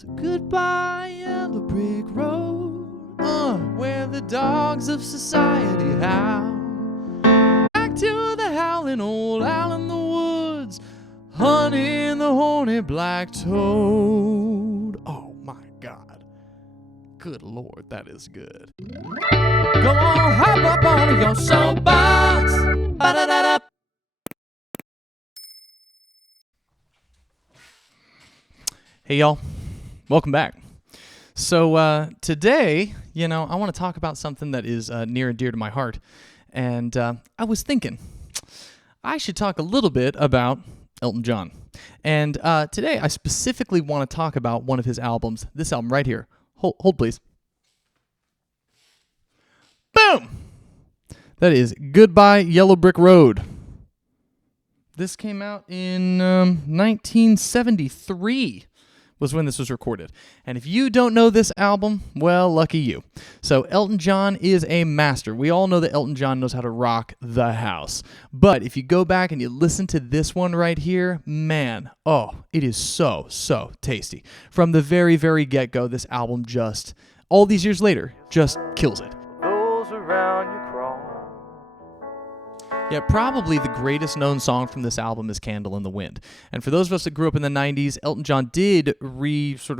So goodbye, yellow brick road, where the dogs of society howl. Back to the howling old owl in the woods, hunting the horny black toad. Oh my God. Good Lord, that is good. Go on, hop up on your soapbox. Ba-da-da-da. Hey, y'all. Welcome back. So today, I want to talk about something that is near and dear to my heart. And I was thinking I should talk a little bit about Elton John. And today I specifically want to talk about one of his albums, this album right here. Hold please. Boom! That is Goodbye Yellow Brick Road. This came out in 1973 was when this was recorded. And if you don't know this album, well, lucky you. So Elton John is a master. We all know that Elton John knows how to rock the house. But if you go back and you listen to this one right here, man, it is so, so tasty. From the very, very get-go, this album just, all these years later, just kills it. Those around you crawl. Yeah, probably the greatest known song from this album is Candle in the Wind. And for those of us that grew up in the 90s, Elton John did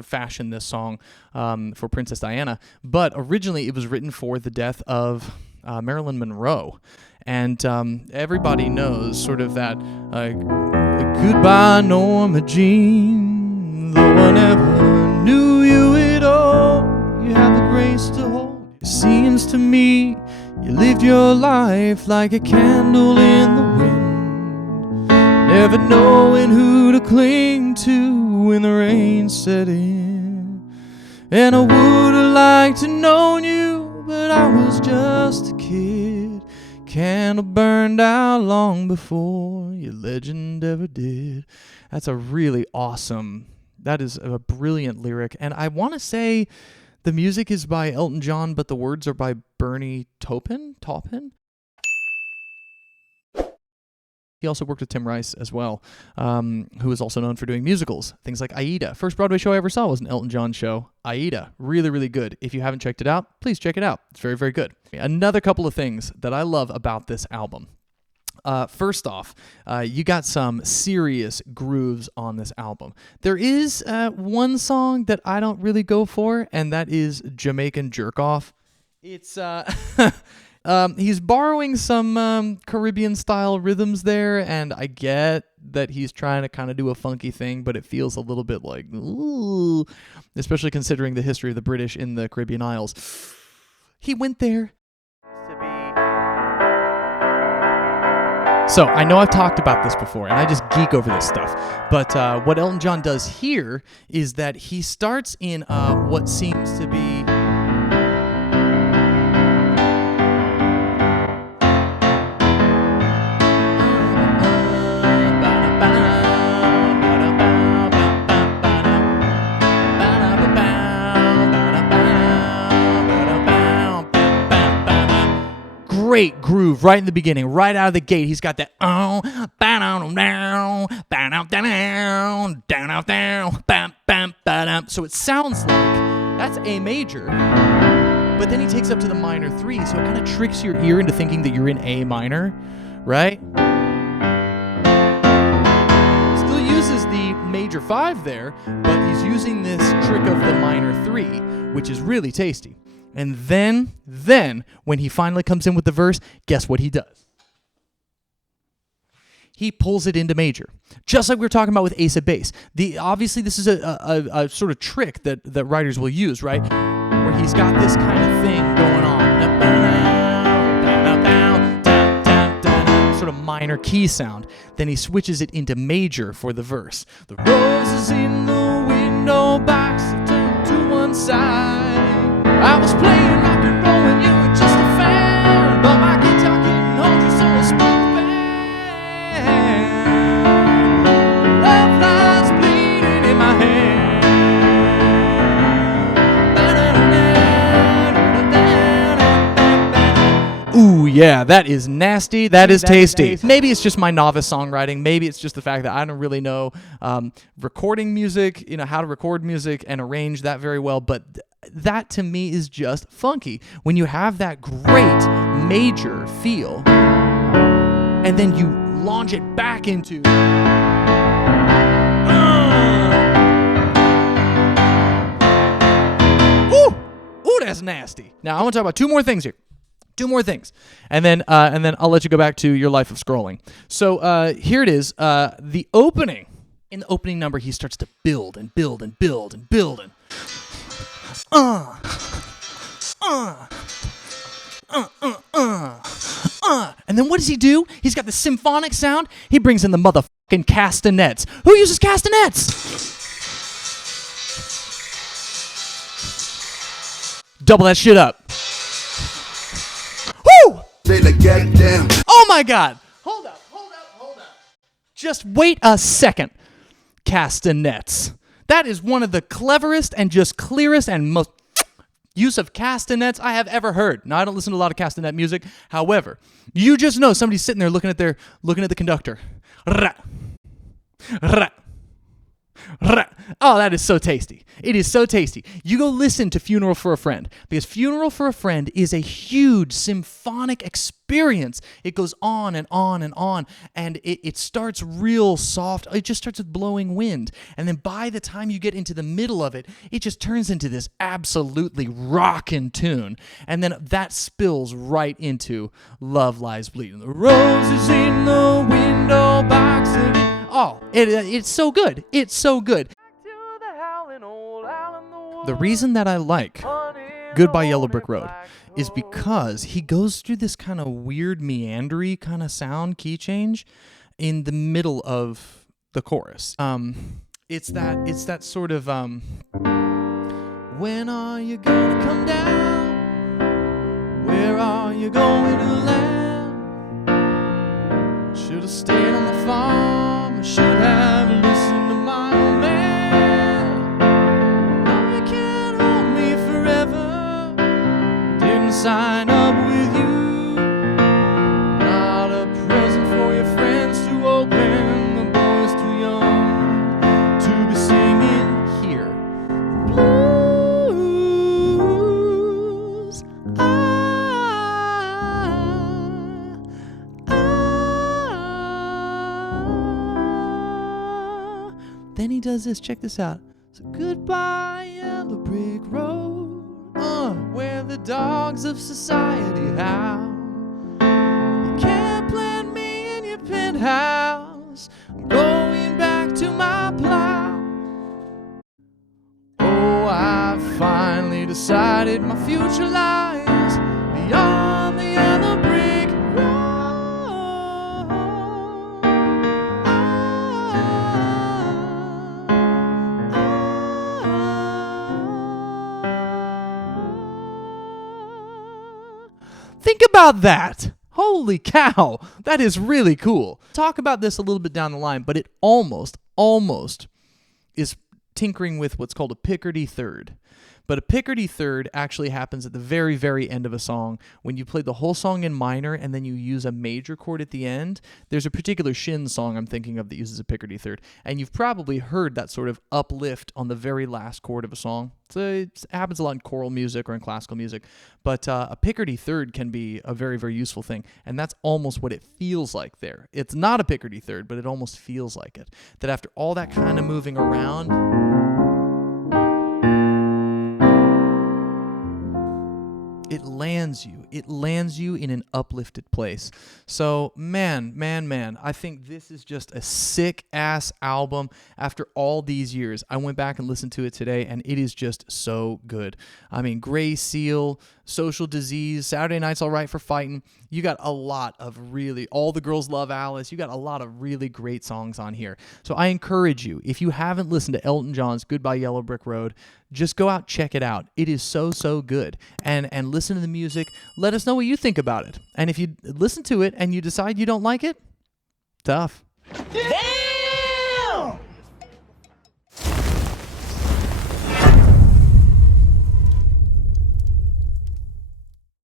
fashion this song for Princess Diana, but originally it was written for the death of Marilyn Monroe. And everybody knows sort of that, goodbye Norma Jean, though I never knew you at all, you have the grace to hold. It seems to me you lived your life like a candle in the wind, never knowing who to cling to when the rain set in. And I would have liked to known you, but I was just a kid. Candle burned out long before your legend ever did. That's a really awesome, that is a brilliant lyric. And I want to say the music is by Elton John, but the words are by Bernie Taupin? He also worked with Tim Rice as well, who is also known for doing musicals, things like Aida. First Broadway show I ever saw was an Elton John show, Aida. Really, really good. If you haven't checked it out, please check it out. It's very, very good. Another couple of things that I love about this album. First off, you got some serious grooves on this album. There is one song that I don't really go for, and that is Jamaican Jerk Off. It's he's borrowing some Caribbean-style rhythms there, and I get that he's trying to kind of do a funky thing, but it feels a little bit like, ooh, especially considering the history of the British in the Caribbean Isles. He went there. So, I know I've talked about this before, and I just geek over this stuff, but what Elton John does here is that he starts in what seems to be... Great groove right in the beginning, right out of the gate. He's got that so it sounds like that's A major, but then he takes up to the minor 3, so it kind of tricks your ear into thinking that you're in A minor, right? Still uses the major 5 there, but he's using this trick of the minor 3, which is really tasty. And then, when he finally comes in with the verse, guess what he does? He pulls it into major, just like we were talking about with Ace of Base. Obviously, this is a sort of trick that writers will use, right? Where he's got this kind of thing going on. Sort of minor key sound. Then he switches it into major for the verse. The roses in the window box turned to one side. I was playing rock and roll and you were just a fan, but my guitar couldn't hold you, so I smoked the band. Love lies bleeding in my hand. Ooh, yeah, that is nasty. That is tasty. Maybe it's just my novice songwriting. Maybe it's just the fact that I don't really know recording music, how to record music and arrange that very well. But that to me is just funky. When you have that great major feel and then you launch it back into... Ooh, that's nasty. Now I want to talk about two more things here. And then I'll let you go back to your life of scrolling. So here it is. The opening. In the opening number, he starts to build and build and build and build and and then what does he do? He's got the symphonic sound. He brings in the motherfucking castanets. Who uses castanets? Double that shit up. Woo! Oh my God. Hold up. Just wait a second. Castanets. That is one of the cleverest and just clearest and most use of castanets I have ever heard. Now, I don't listen to a lot of castanet music. However, you just know somebody's sitting there looking at the conductor. Oh, that is so tasty. It is so tasty. You go listen to Funeral for a Friend, because Funeral for a Friend is a huge symphonic experience. It goes on and on and on, and it starts real soft. It just starts with blowing wind, and then by the time you get into the middle of it, it just turns into this absolutely rockin' tune, and then that spills right into Love Lies Bleeding. The roses in the window box again. Oh, it's so good. It's so good. The reason that I like Goodbye Yellow Brick Road is because he goes through this kind of weird meandery kind of sound key change in the middle of the chorus. It's that sort of when are you gonna come down? Where are you going to land? Should have stayed on the farm. I should have listened to my old man. Now you can't hold me forever. Didn't sign up with you. Not a present for your friends to open. The boy's too young to be singing here. Blues. Then he does this. Check this out. So goodbye, yellow brick road, where the dogs of society howl. You can't plant me in your penthouse. I'm going back to my plow. Oh, I finally decided my future lies beyond the yellow brick road. Think about that. Holy cow. That is really cool. Talk about this a little bit down the line, but it almost is tinkering with what's called a Picardy third. But a Picardy third actually happens at the very, very end of a song. When you play the whole song in minor and then you use a major chord at the end, there's a particular Shin song I'm thinking of that uses a Picardy third. And you've probably heard that sort of uplift on the very last chord of a song. So it happens a lot in choral music or in classical music. But a Picardy third can be a very, very useful thing. And that's almost what it feels like there. It's not a Picardy third, but it almost feels like it. That after all that kind of moving around, it lands you in an uplifted place. So man, I think this is just a sick ass album. After all these years, I went back and listened to it today, and it is just so good. I mean, Gray Seal, Social Disease, Saturday Night's All Right for Fighting. You got a lot of really, All the Girls Love Alice. You got a lot of really great songs on here. So I encourage you, if you haven't listened to Elton John's Goodbye Yellow Brick Road, just go out, check it out. It is so, so good. And listen to the music. Let us know what you think about it. And if you listen to it and you decide you don't like it, tough. Damn!